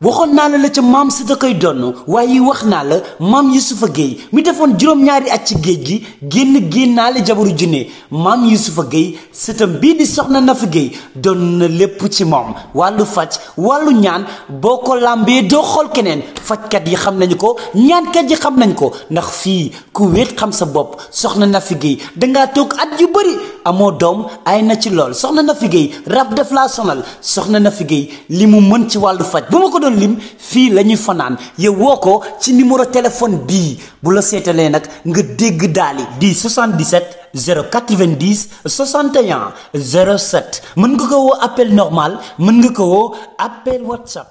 waxoon naa la ca maam si da koy donn waaye wax naa la maam Yusufa Gueye mi defoon juróom-ñaari at ci géej gi génnaale jabaru junne maam Yusufa Gueye sëtam bii di soxna Nafi Gueye doon na lépp ci moom wàllu faj wàllu ñaan boo ko làmbee doo xool keneen fajkat yi xam nañu ko ñaankat yi xam nañ ko ndax fii ku wéet xam sa bopp soxna Nafi Gueye dangaa toog at yu bëri amoo doom ay na ci lool soxna Nafi Gueye rab def laa sonal soxna Nafi Gueye li mu mën ci wàllu faj bu ma ko doon lim fii la ñuy fanaan yow woo ko ci numéro téléphone bii bu la seetalee nag nga dégg daali di 77 090 61 07 mën nga ko woo appel normal mën nga ko woo appel WhatsApp.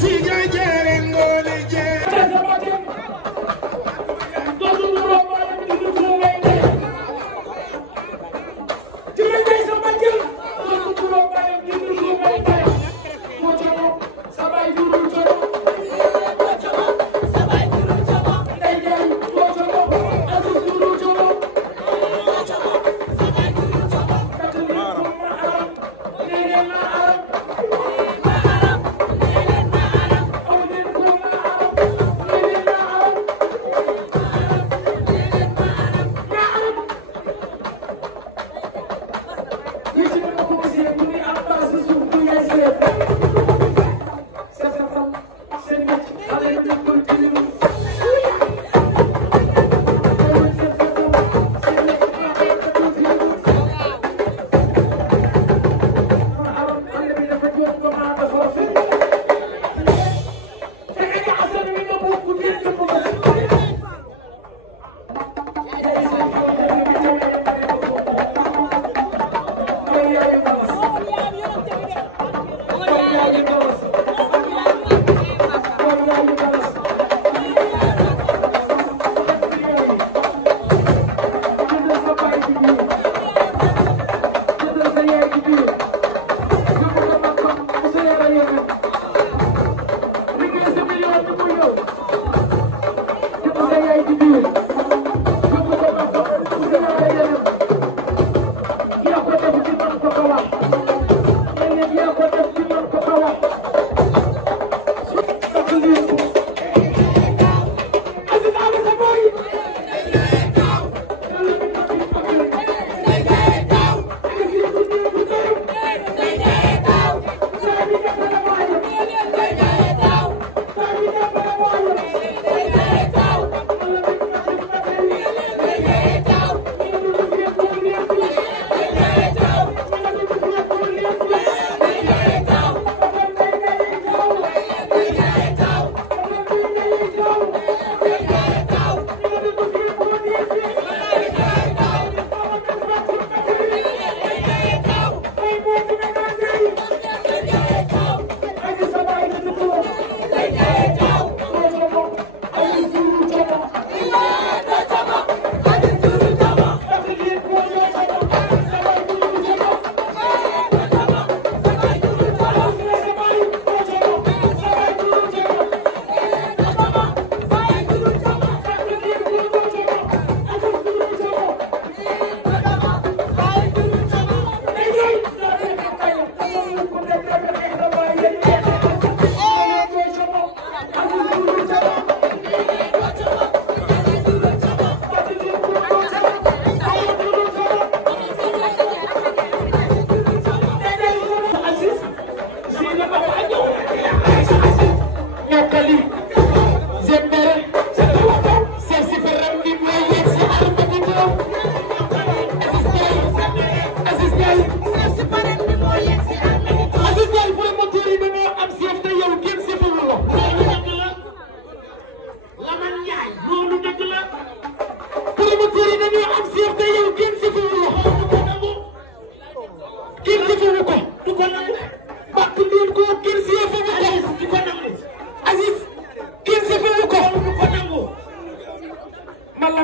Siga jere ngone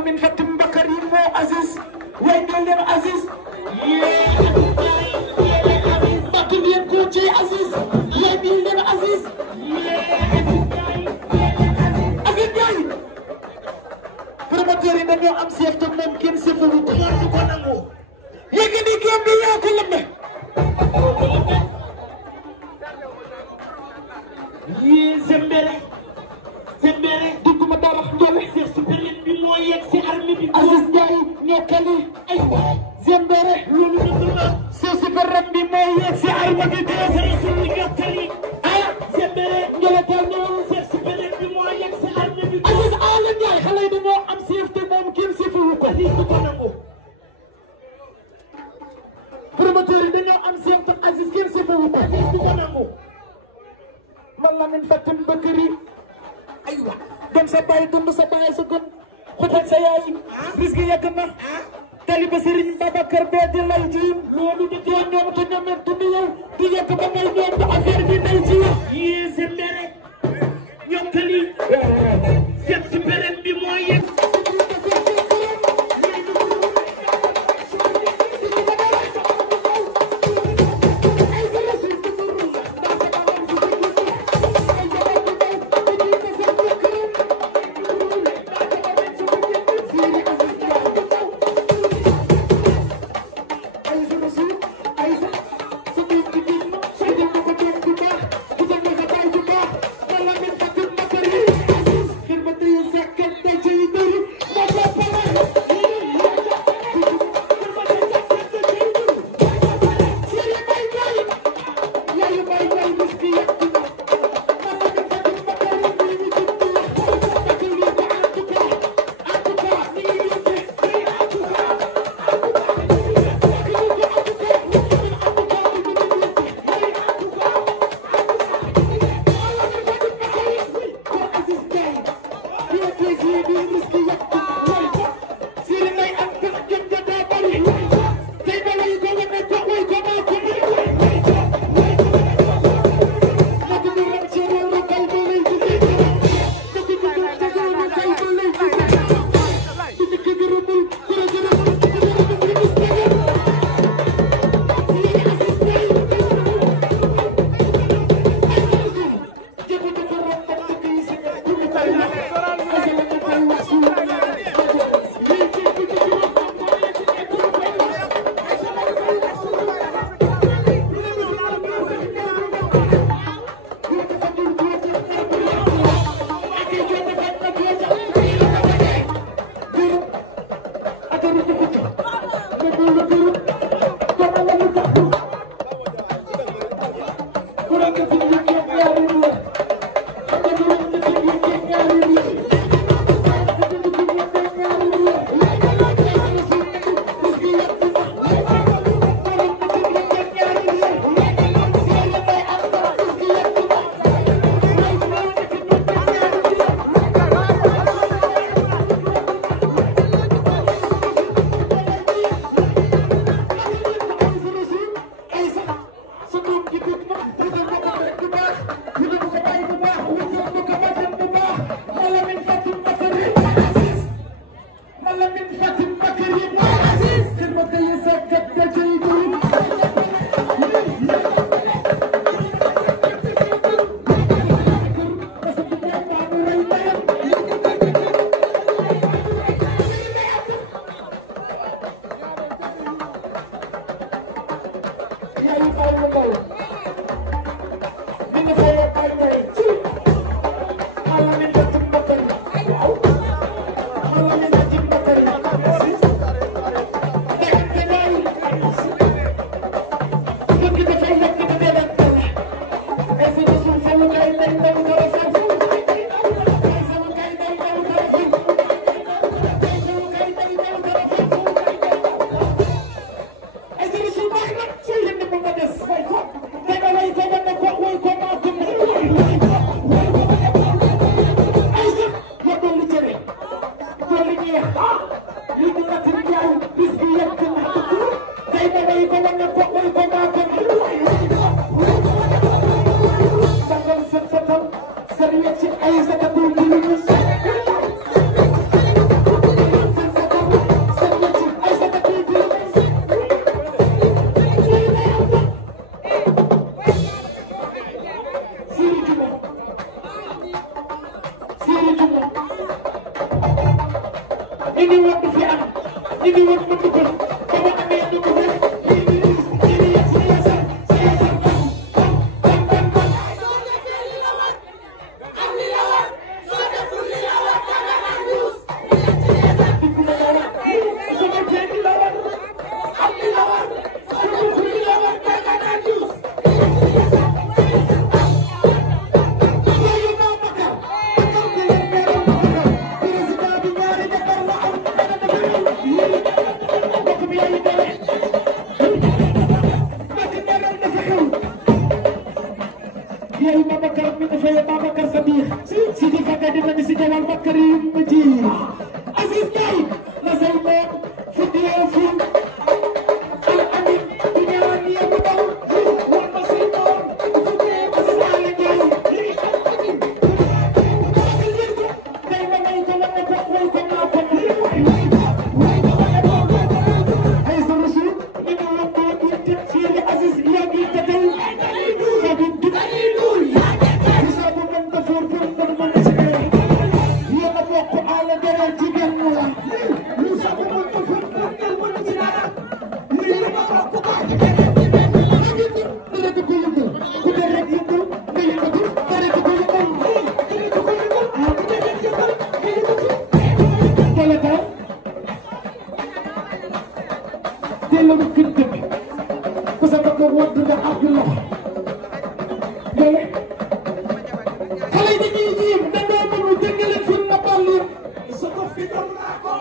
Malamine Fatim Bakary moo Aziz way ngeen leen Aziz Fatim yéen ko ci Aziz way ngeen leen Aziz Aziz Ndiaye promoteur yi dañoo am chef te moom kenn sefalu ko du ko nangu yéegi ni géem bi yaa ko lambe Zembere dugguma dara njole Cheikh Super bi moo yegg si armée bi Aziz Ndiaye ñekkali ay waay Zembere loolu dëgg la Cheikh Super bi moo yegg si armée bi désere suñu ñekkali ah Zembere njole tal ñëw Cheikh Super bi moo yegg si armée bi Aziz Ala Ndiaye xale yi dañoo am chef te moom kenn sefiwu ko Aziz du ko nangu promoteur yi dañoo am chef te Aziz kenn sefiwu ko Aziz du ko nangu Malamine Fatim Bakary aywa dem sa baay dund sa baay sa kon xutal sa yaay risque yàgg na taliba Serigne Babacar bee di lay ji loolu di doon ñoom te ñoom it dund yow di yàgg ba ngay ñoom ba affaire bi nay ji yii si mbere ñoom tali Cheikh Super bi moo yegg ñu ngi woon du fi am ñu ngi woon mu dugal ba ma amee ñu ko def yaay Babacar mi dafay Babacar Sadikh si di fekk dina ni si jawal Bakary mu ji Aziz Ndiaye na say moom fu dee fu al amin di ñaan yëpp daw war na say moom fu dee Aziz Ndiaye day ma may ko wane ko way ko naa ko ay sa rasul ni ma la ko di ci Aziz yaa ngi tegal xale yi dañuy jiw da nga mënu dégg leen fi na balli sa ko fi doon naa ko